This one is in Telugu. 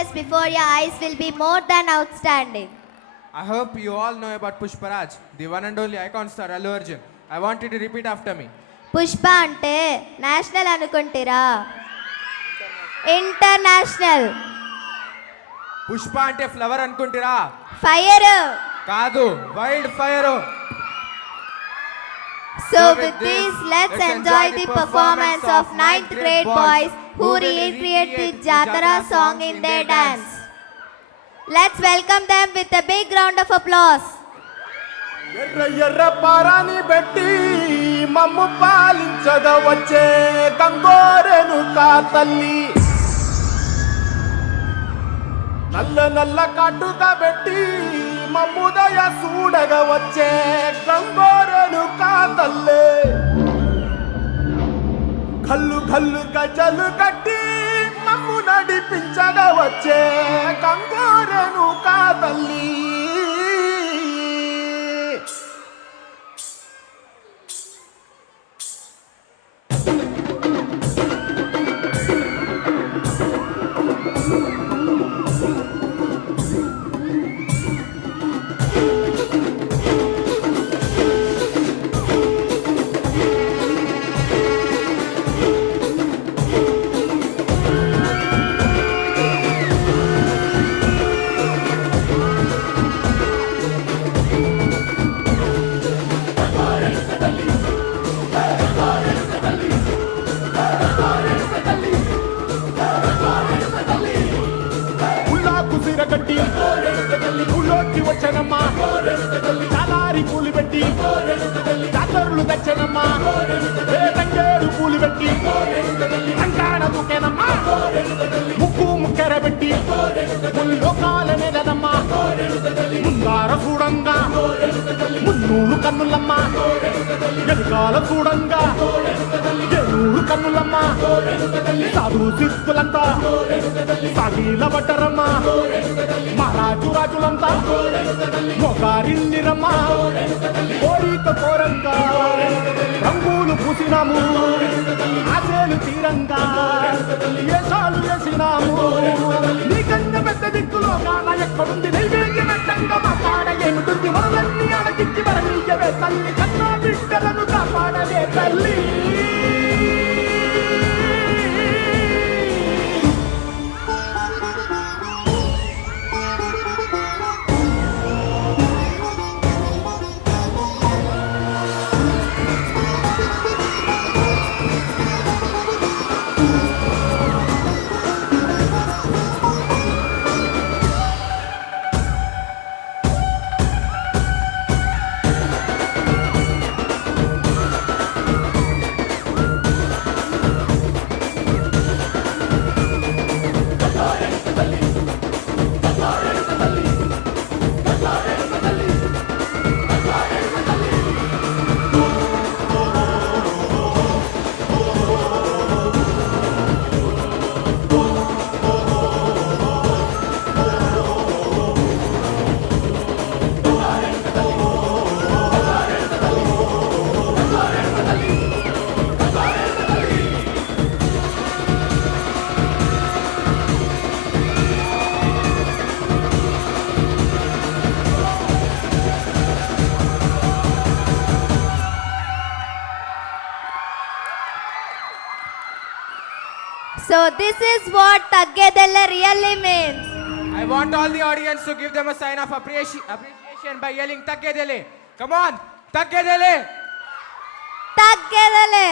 success before your eyes will be more than outstanding. I hope you all know about Pushparaj, the one and only icon star Allu Arjun. I want you to repeat after me. Pushpa అంటే నేషనల్ అనుకుంటారా? ఇంటర్నేషనల్. పుష్ప అంటే ఫ్లవర్ అనుకుంటారా? ఫైర్. కాదు, wild fire. So with this, let's enjoy the performance of 9th grade boys who recreate the Jatara song in their dance. Let's welcome them with a big round of applause. ఎర్ర ఎర్ర పారాని పెట్టి మమ్ము పాలించద వచ్చే గంగోరెను కా తల్లి, నల్ల నల్ల కాటుగా పెట్టి మమ్ముదయ చూడగ వచ్చే గంగోరెను కా తల్లి, కల్లు కల్లు గజలు కట్టి మమ్ము నడిపించగ వచ్చే గంగోరెను కా తల్లి. కట్టి ఊళ్ళోకి వచ్చనమ్మా, చాలారి పూలు పెట్టి జాతరులు తెచ్చనమ్మా, తంగేడు పూలు పెట్టి అంకాడ దూకేనమ్మా, ముక్కు ముక్కెర పెట్టి ముల్లోకాల నెలదమ్మా, ముందార చూడంగా మున్నూరు కన్నులమ్మా, వెనుకాల చూడంగా ఏనూరు కన్నులమ్మా, సాధు సిద్ధులంతా సాగిల పట్టరమ్మా, మహారాజు రాజులంతా మొగారిల్లిరమ్మా, కోరిక కోరంగా రంగులు పూసినాము, ఆశలు తీరంగా ఏసాలు వేసినాము, నీకన్నా పెద్ద దిక్కులో గాన ఎక్కడుంది నైవేద్యమంతంగా మాట్లాడ ఏమిటుంది, మనలన్నీ అడగించి మరణీయవే తల్లి, కన్నా బిడ్డలను కాపాడలే తల్లి. So this is what Taggedelle really means. I want all the audience to give them a sign of appreciation by yelling Taggedelle. Come on, Taggedelle. Taggedelle.